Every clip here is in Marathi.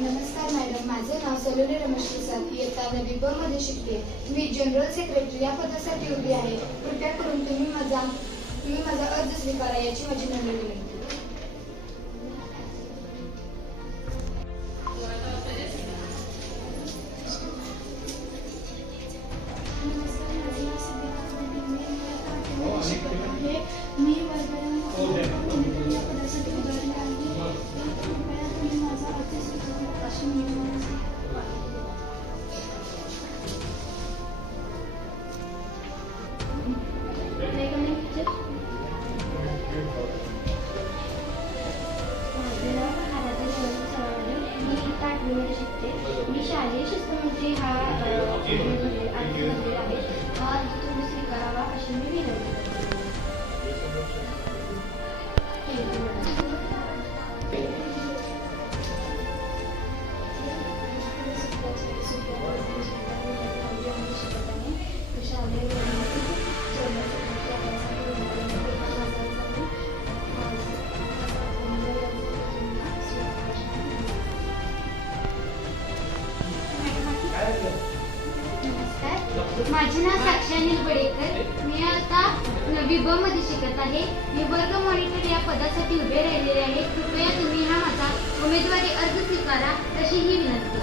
नमस्कार मॅडम, माझे नाव सलोनी रमेश प्रसाद. इयत्ता 9वी ब मध्ये शिकते. मी जनरल सेक्रेटरी या पदासाठी उभी आहे. कृपया करून तुम्ही माझा अर्ज स्वीकारा याची माझी नम्र विनंती. नमस्कार, माझे नाव आहे. मी वर्ग या पदासाठी उभारले आहे. कृपया तुम्ही माझा अर्ज स्वीकारा अशी मी विनंती. मी शालेय शिस्तमध्ये हा आहे. हा तुम्ही स्वीकारावा अशी मी विनंती माझे नाव साक्षी अनिल बडेकर. मी आता 9वी ब मध्ये शिकत आहे. मी वर्ग मॉनिटर या पदासाठी उभे राहिलेले आहे. कृपया तुम्ही हा माझा उमेदवारी अर्ज स्वीकारा अशी ही विनंती.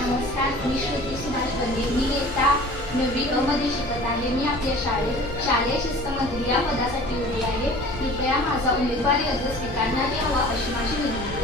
नमस्कार, मी श्रुती सुभाष बंगे. मी इयत्ता 9वी अ मध्ये शिकत आहे. मी आपल्या शालेय शिस्तमधील या पदासाठी उभी आहे. कृपया माझा उमेदवारी अर्ज स्वीकारण्यात यावा अशी माझी विनंती.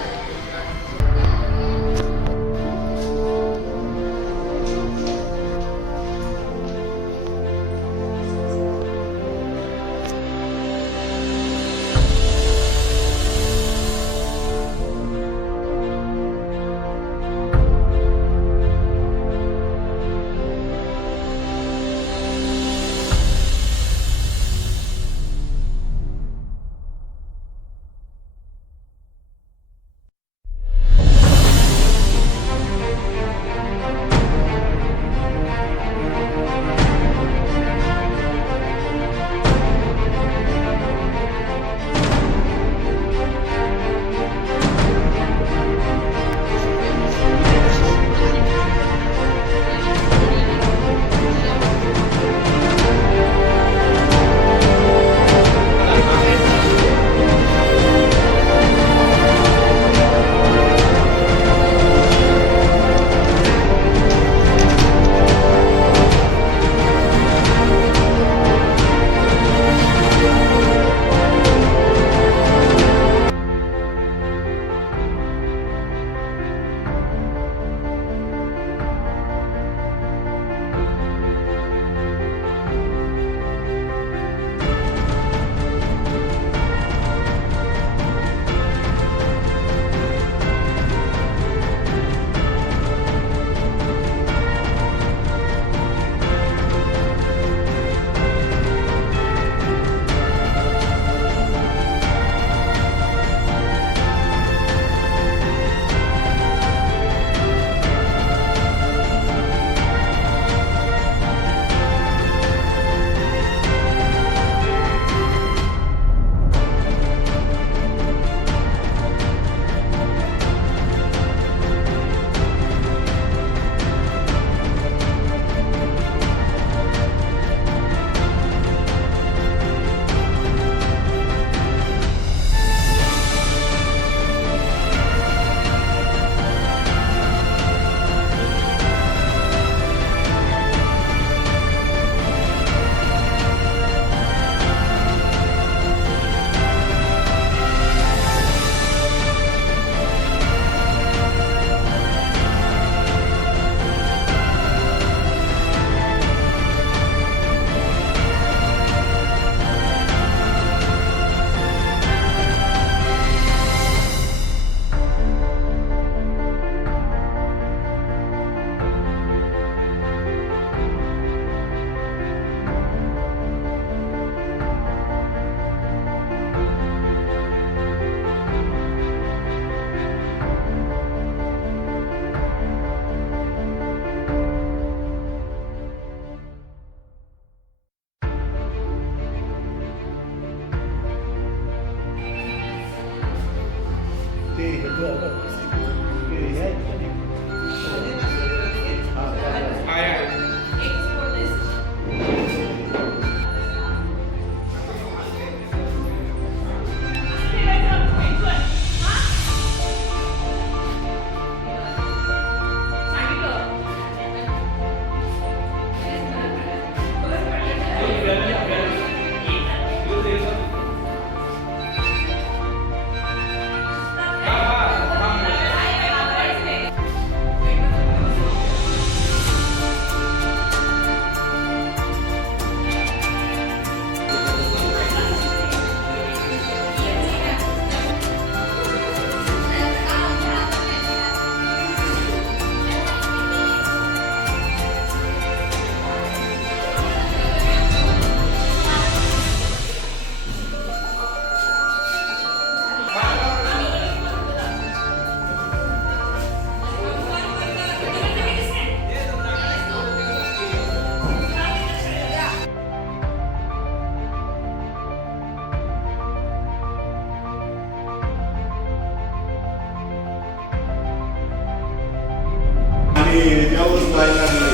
त्यावर जायला लागले.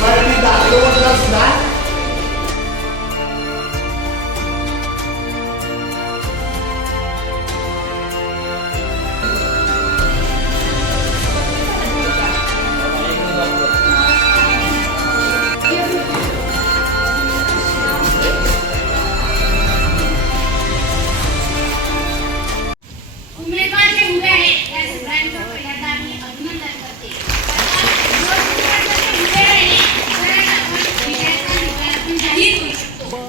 मराठी दाखवतच ना. उमेदवार जे उभे आहेत त्या सगळ्यांचं पहिल्यांदा मी अभिनंदन करते. उभे राहिले तरच आपण विजयाचा निकाल जाहीर करू शकतो.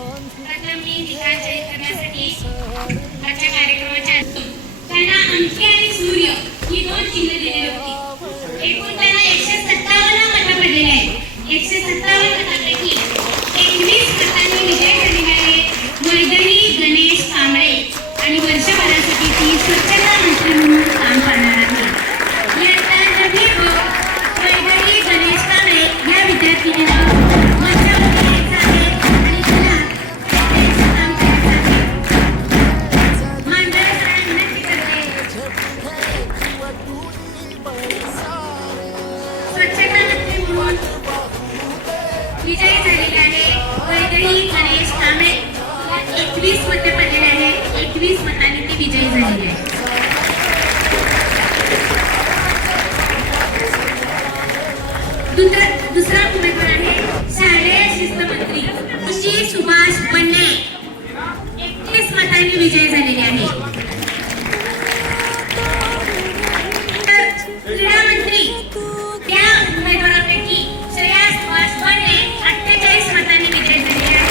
प्रथम मी निकाल जाहीर करण्यासाठी आजच्या कार्यक्रमाच्या त्यांना अंकी आणि सूर्य ही दोन चिन्ह दिलेली होती. एकूण त्यांना 157 मतं पडलेली आहेत. 157 मतांपैकी 21 मतांनी विजय झालेला आहे वैदही गणेश कांबळे आणि वर्षभरासाठी ती स्वच्छता मंत्री म्हणून काम करणार आहे. वैदही गणेश कांबळे या विद्यार्थिनीला मंचावरती यायचं आहे आणि तिला त्याचं काम करायचं आहे. मंडळाला विनंती करते स्वच्छता मंत्री म्हणून विजयी झालेले आहे वैदही गणेश कांबळे. 21 मते पडलेले आहे. 21 मतांनी ती विजयी झालेली आहे. दुसरा उमेदवार आहे शालेय शिस्त मंत्री ऋषी सुभाष बन्ने. 21 मतांनी विजयी झालेले आहे. क्रीडा मंत्री त्या उमेदवारापैकी श्रेया सुभाष बन्ने 48 मतांनी विजयी झालेले आहे.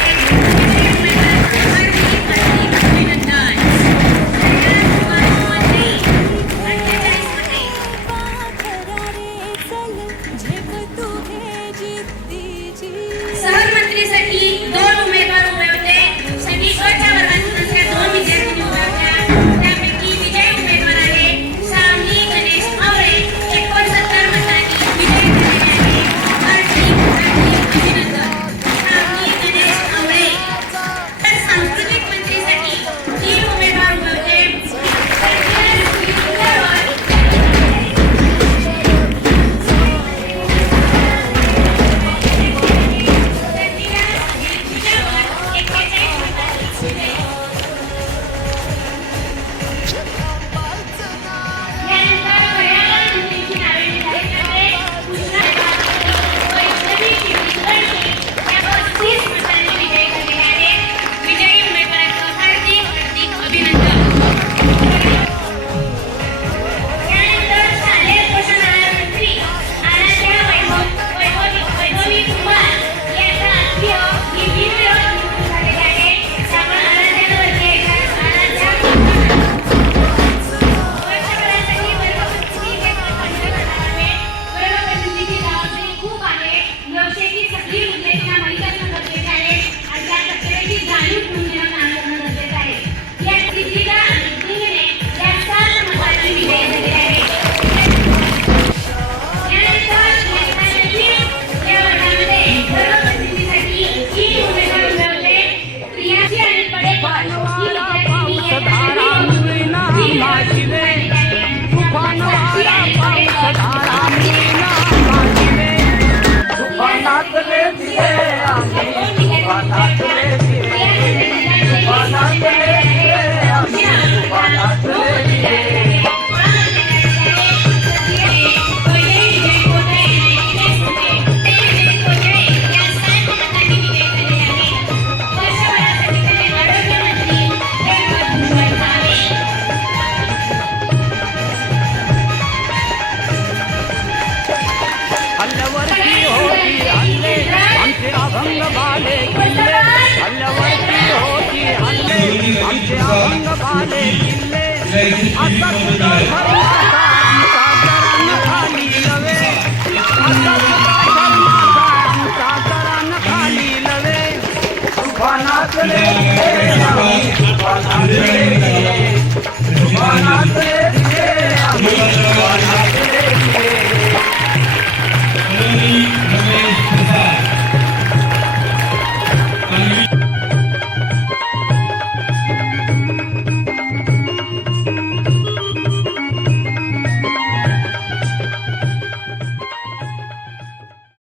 भंग भाले किल्ले असा सुद्धा धर्माचा आमचा जरान खाली लवे असा सुद्धा धर्माचा आमचा जरान खाली लवे सुभानात रे सुभानात रे